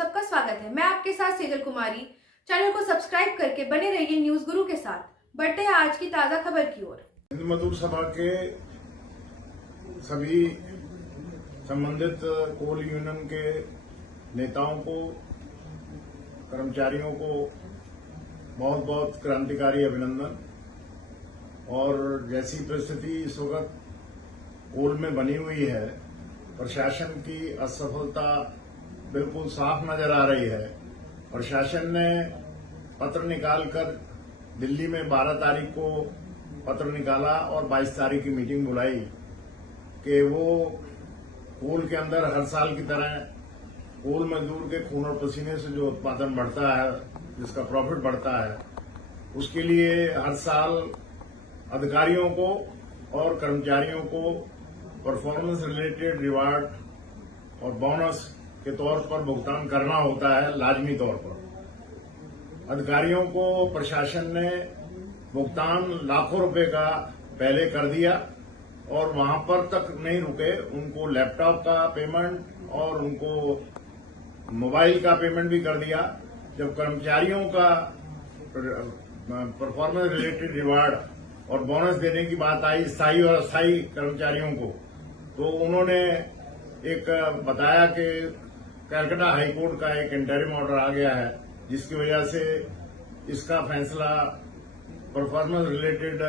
सबका स्वागत है। मैं आपके साथ सेजल कुमारी। चैनल को सब्सक्राइब करके बने रहिए न्यूज गुरु के साथ। बढ़ते हैं आज की ताजा खबर की ओर। हिंद मजदूर सभा के सभी संबंधित कोल यूनियन के नेताओं को, कर्मचारियों को बहुत बहुत क्रांतिकारी अभिनंदन। और जैसी परिस्थिति इस वक्त कोल में बनी हुई है, प्रशासन की असफलता बिल्कुल साफ नजर आ रही है। प्रशासन ने पत्र निकालकर दिल्ली में 12 तारीख को पत्र निकाला और 22 तारीख की मीटिंग बुलाई कि वो कोल के अंदर हर साल की तरह कोल मजदूर के खून और पसीने से जो उत्पादन बढ़ता है, जिसका प्रॉफिट बढ़ता है, उसके लिए हर साल अधिकारियों को और कर्मचारियों को परफॉर्मेंस रिलेटेड रिवार्ड और बोनस के तौर पर भुगतान करना होता है, लाजमी तौर पर। अधिकारियों को प्रशासन ने भुगतान लाखों रुपए का पहले कर दिया और वहां पर तक नहीं रुके, उनको लैपटॉप का पेमेंट और उनको मोबाइल का पेमेंट भी कर दिया। जब कर्मचारियों का परफॉर्मेंस रिलेटेड रिवार्ड और बोनस देने की बात आई स्थायी और अस्थायी कर्मचारियों को, तो उन्होंने एक बताया कि कलकत्ता हाईकोर्ट का एक इंटरिम ऑर्डर आ गया है, जिसकी वजह से इसका फैसला परफॉर्मेंस रिलेटेड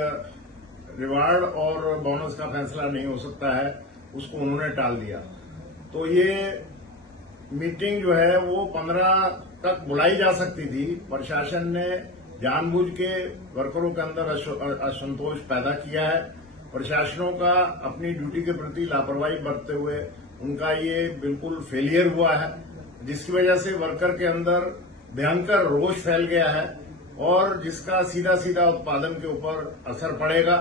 रिवार्ड और बोनस का फैसला नहीं हो सकता है, उसको उन्होंने टाल दिया। तो ये मीटिंग जो है वो 15 तक बुलाई जा सकती थी। प्रशासन ने जानबूझ के वर्करों के अंदर असंतोष पैदा किया है। प्रशासनों का अपनी ड्यूटी के प्रति लापरवाही बरतते हुए उनका ये बिल्कुल फेलियर हुआ है, जिसकी वजह से वर्कर के अंदर भयंकर रोष फैल गया है और जिसका सीधा सीधा उत्पादन के ऊपर असर पड़ेगा।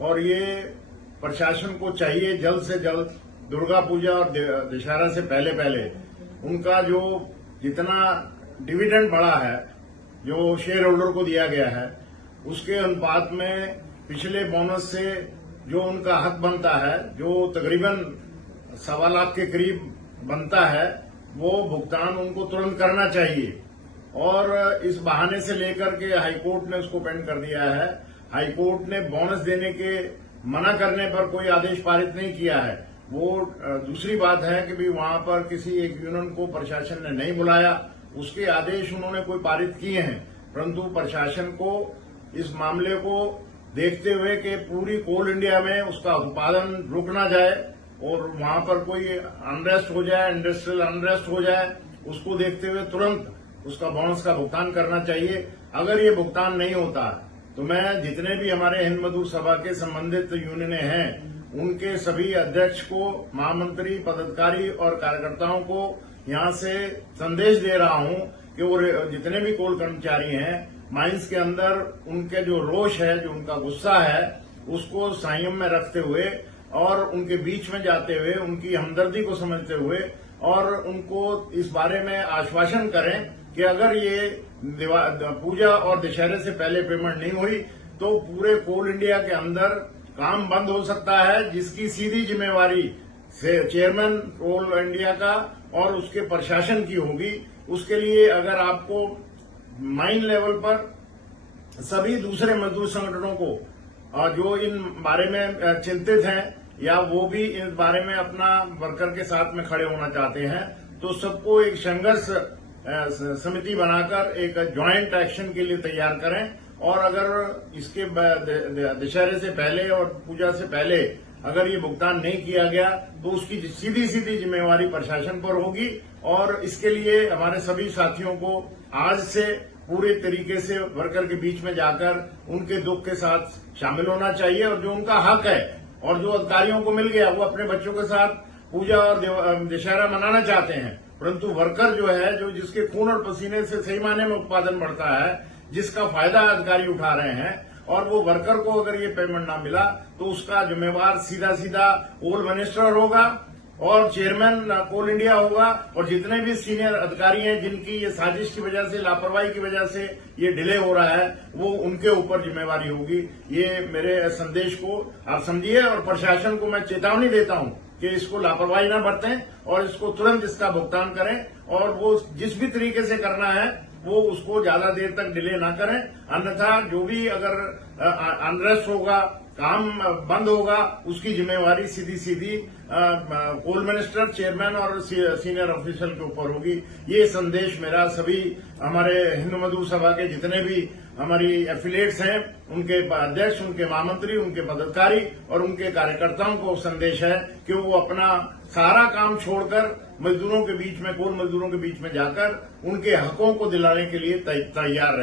और ये प्रशासन को चाहिए जल्द से जल्द दुर्गा पूजा और दशहरा से पहले पहले उनका जो जितना डिविडेंड बढ़ा है, जो शेयर होल्डर को दिया गया है, उसके अनुपात में पिछले बोनस से जो उनका हक बनता है, जो तकरीबन 1.25 लाख के करीब बनता है, वो भुगतान उनको तुरंत करना चाहिए। और इस बहाने से लेकर के हाईकोर्ट ने उसको पेंड कर दिया है। हाईकोर्ट ने बोनस देने के मना करने पर कोई आदेश पारित नहीं किया है। वो दूसरी बात है कि भी वहां पर किसी एक यूनियन को प्रशासन ने नहीं बुलाया, उसके आदेश उन्होंने कोई पारित किए हैं, परंतु प्रशासन को इस मामले को देखते हुए कि पूरी कोल इंडिया में उसका उत्पादन रुक ना जाए और वहां पर कोई अनरेस्ट हो जाए, इंडस्ट्रियल अनरेस्ट हो जाए, उसको देखते हुए तुरंत उसका बोनस का भुगतान करना चाहिए। अगर ये भुगतान नहीं होता तो मैं जितने भी हमारे हिंद मजदूर सभा के संबंधित यूनियनें हैं, उनके सभी अध्यक्ष को, महामंत्री, पदाधिकारी और कार्यकर्ताओं को यहां से संदेश दे रहा हूं कि वो जितने भी कोल कर्मचारी हैं, माइंस के अंदर उनके जो रोष है, जो उनका गुस्सा है, उसको संयम में रखते हुए और उनके बीच में जाते हुए, उनकी हमदर्दी को समझते हुए और उनको इस बारे में आश्वासन करें कि अगर ये पूजा और दशहरे से पहले पेमेंट नहीं हुई तो पूरे कोल इंडिया के अंदर काम बंद हो सकता है, जिसकी सीधी जिम्मेवारी से चेयरमैन कोल इंडिया का और उसके प्रशासन की होगी। उसके लिए अगर आपको माइन लेवल पर सभी दूसरे मजदूर संगठनों को जो इन बारे में चिंतित हैं या वो भी इस बारे में अपना वर्कर के साथ में खड़े होना चाहते हैं, तो सबको एक संघर्ष समिति बनाकर एक ज्वाइंट एक्शन के लिए तैयार करें। और अगर इसके दशहरे से पहले और पूजा से पहले अगर ये भुगतान नहीं किया गया तो उसकी सीधी सीधी जिम्मेवारी प्रशासन पर होगी। और इसके लिए हमारे सभी साथियों को आज से पूरे तरीके से वर्कर के बीच में जाकर उनके दुख के साथ शामिल होना चाहिए और जो उनका हक है और जो अधिकारियों को मिल गया, वो अपने बच्चों के साथ पूजा और दशहरा मनाना चाहते हैं, परंतु वर्कर जो है, जो जिसके खून और पसीने से सही मायने में उत्पादन बढ़ता है, जिसका फायदा अधिकारी उठा रहे हैं, और वो वर्कर को अगर ये पेमेंट ना मिला तो उसका जिम्मेवार सीधा सीधा कोल मिनिस्टर होगा और चेयरमैन कोल इंडिया होगा। और जितने भी सीनियर अधिकारी हैं जिनकी ये साजिश की वजह से, लापरवाही की वजह से ये डिले हो रहा है, वो उनके ऊपर जिम्मेवारी होगी। ये मेरे संदेश को आप समझिए और प्रशासन को मैं चेतावनी देता हूं कि इसको लापरवाही न बरतें और इसको तुरंत इसका भुगतान करें और वो जिस भी तरीके से करना है वो उसको ज्यादा देर तक डिले ना करें। अन्यथा जो भी अगर अनरेस्ट होगा, काम बंद होगा, उसकी जिम्मेवारी सीधी सीधी कोल मिनिस्टर, चेयरमैन और सीनियर ऑफिशियल के ऊपर होगी। ये संदेश मेरा सभी हमारे हिंदू मजदूर सभा के जितने भी हमारी एफिलिएट्स हैं, उनके अध्यक्ष, उनके महामंत्री, उनके पदाधिकारी और उनके कार्यकर्ताओं को संदेश है कि वो अपना सारा काम छोड़कर मजदूरों के बीच में, कोल मजदूरों के बीच में जाकर उनके हकों को दिलाने के लिए तैयार रहे।